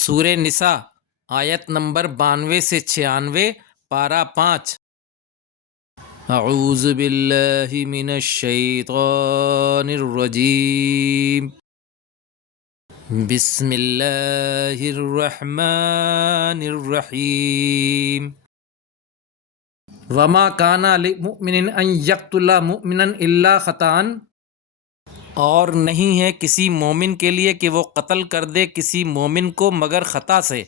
سورہ نساء آیت نمبر 92 سے 96 پارہ 5۔ اعوذ باللہ من الشیطان الرجیم، بسم اللہ الرحمن الرحیم۔ وما کان لمؤمن ان یقتل مؤمنا الا خطأ، اور نہیں ہے کسی مومن کے لیے کہ وہ قتل کر دے کسی مومن کو مگر خطا سے۔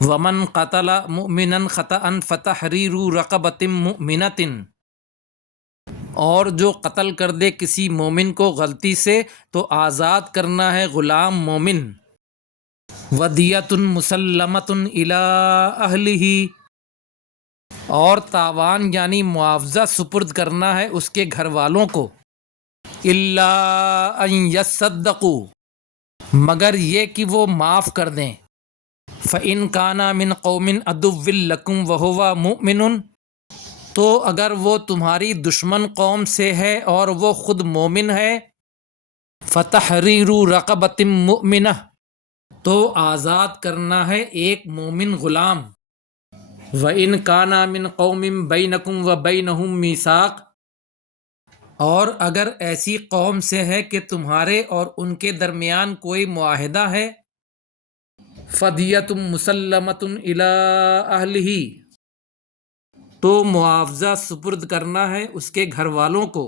ومن قتل مؤمنا خطأ فتحریر رقبۃ مؤمنۃ، اور جو قتل کر دے کسی مومن کو غلطی سے تو آزاد کرنا ہے غلام مومن۔ ودیۃ مسلمۃ الی اہلہ، اور تاوان یعنی معاوضہ سپرد کرنا ہے اس کے گھر والوں کو۔ الا ان یصدقوا، مگر یہ کہ وہ معاف کر دیں۔ فإن کان من قوم عدو لکم وہو مؤمن، تو اگر وہ تمہاری دشمن قوم سے ہے اور وہ خود مومن ہے، فتحریر رقبۃ مؤمنہ، تو آزاد کرنا ہے ایک مومن غلام۔ وإن کان من قوم بینکم وبینہم میثاق، اور اگر ایسی قوم سے ہے کہ تمہارے اور ان کے درمیان کوئی معاہدہ ہے، فدیۃ مسلمۃ الی اہلہ، تو معاوضہ سپرد کرنا ہے اس کے گھر والوں کو۔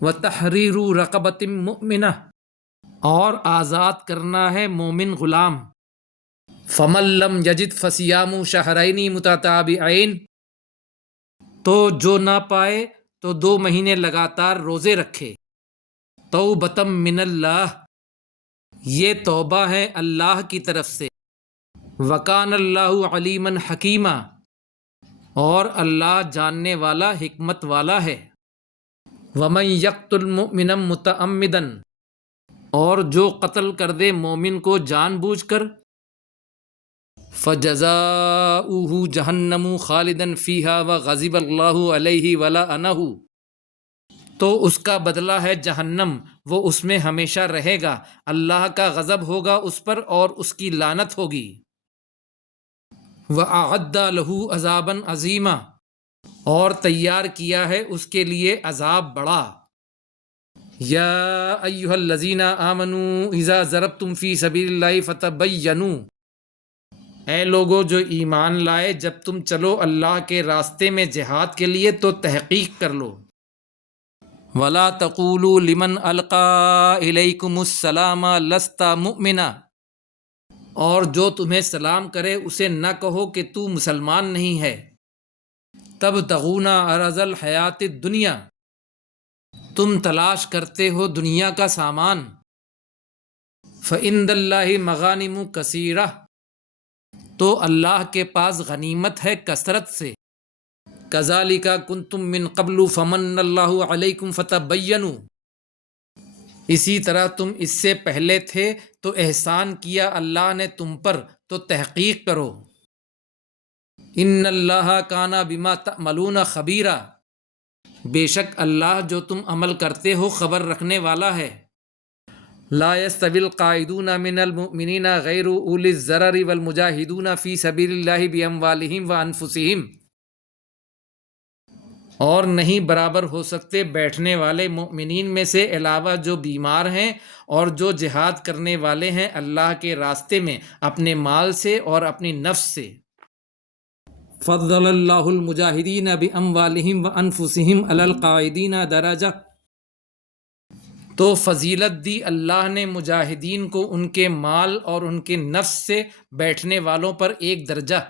وتحریر رقبۃ مؤمنہ، اور آزاد کرنا ہے مومن غلام۔ فمن لم یجد فصیام شہرین متتابعین، تو جو نہ پائے تو 2 مہینے لگاتار روزے رکھے۔ توبۃ من اللہ، یہ توبہ ہے اللہ کی طرف سے۔ وکان اللہ علیما حکیما، اور اللہ جاننے والا حکمت والا ہے۔ ومن یقتل مؤمنا متعمدا، اور جو قتل کر دے مومن کو جان بوجھ کر، فجزاؤہ جہنم خالدا فیہا وغضب اللہ علیہ ولعنہ، تو اس کا بدلہ ہے جہنم، وہ اس میں ہمیشہ رہے گا، اللہ کا غضب ہوگا اس پر اور اس کی لعنت ہوگی۔ وَأَعَدَّ لَهُ عَذَابًا عَظِيمًا، اور تیار کیا ہے اس کے لیے عذاب بڑا۔ یا ایھا الذین آمنوا اذا ضربتم فی سبیل اللہ فتبینوا، اے لوگو جو ایمان لائے جب تم چلو اللہ کے راستے میں جہاد کے لیے تو تحقیق کر لو۔ وَلَا تَقُولُوا لِمَنْ أَلْقَىٰ إِلَيْكُمُ السَّلَامَ لَسْتَ مُؤْمِنًا، اور جو تمہیں سلام کرے اسے نہ کہو کہ تو مسلمان نہیں ہے۔ تبتغون عرض الحیات الدنیا، تم تلاش کرتے ہو دنیا کا سامان۔ فعند اللہ مغانم کثیرہ، تو اللہ کے پاس غنیمت ہے کثرت سے۔ کذالک کنتم من قبل فمن اللہ علیکم فتبینوا، اسی طرح تم اس سے پہلے تھے تو احسان کیا اللہ نے تم پر تو تحقیق کرو۔ ان اللہ کان بما تعملون خبیرا، بے شک اللہ جو تم عمل کرتے ہو خبر رکھنے والا ہے۔ لا یستوی القاعدون من المؤمنین غیر اولی الضرر والمجاہدون فی سبیل اللہ باموالہم وانفسہم، اور نہیں برابر ہو سکتے بیٹھنے والے مومنین میں سے علاوہ جو بیمار ہیں اور جو جہاد کرنے والے ہیں اللہ کے راستے میں اپنے مال سے اور اپنی نفس سے۔ فضل اللہ المجاہدین باموالہم وانفسہم علی القاعدین درجہ، تو فضیلت دی اللہ نے مجاہدین کو ان کے مال اور ان کے نفس سے بیٹھنے والوں پر ایک درجہ۔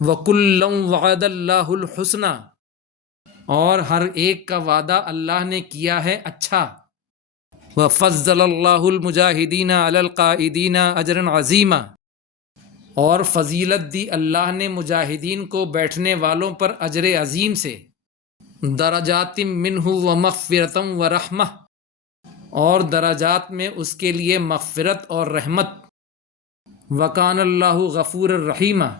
وَكُلًّا وَعَدَ اللَّهُ الْحُسْنَىٰ، اور ہر ایک کا وعدہ اللہ نے کیا ہے اچھا۔ وَفَضَّلَ اللَّهُ الْمُجَاهِدِينَ عَلَى الْقَاعِدِينَ أَجْرًا عَظِيمًا، اور فضیلت دی اللہ نے مجاہدین کو بیٹھنے والوں پر اجر عظیم سے۔ درجات منہ ومغفرۃ ورحمہ، اور درجات میں اس کے لیے مغفرت اور رحمت۔ وَكَانَ اللَّهُ غَفُورًا رَحِيمًا،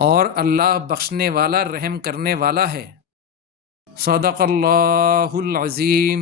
اور اللہ بخشنے والا رحم کرنے والا ہے۔ صدق اللہ العظیم۔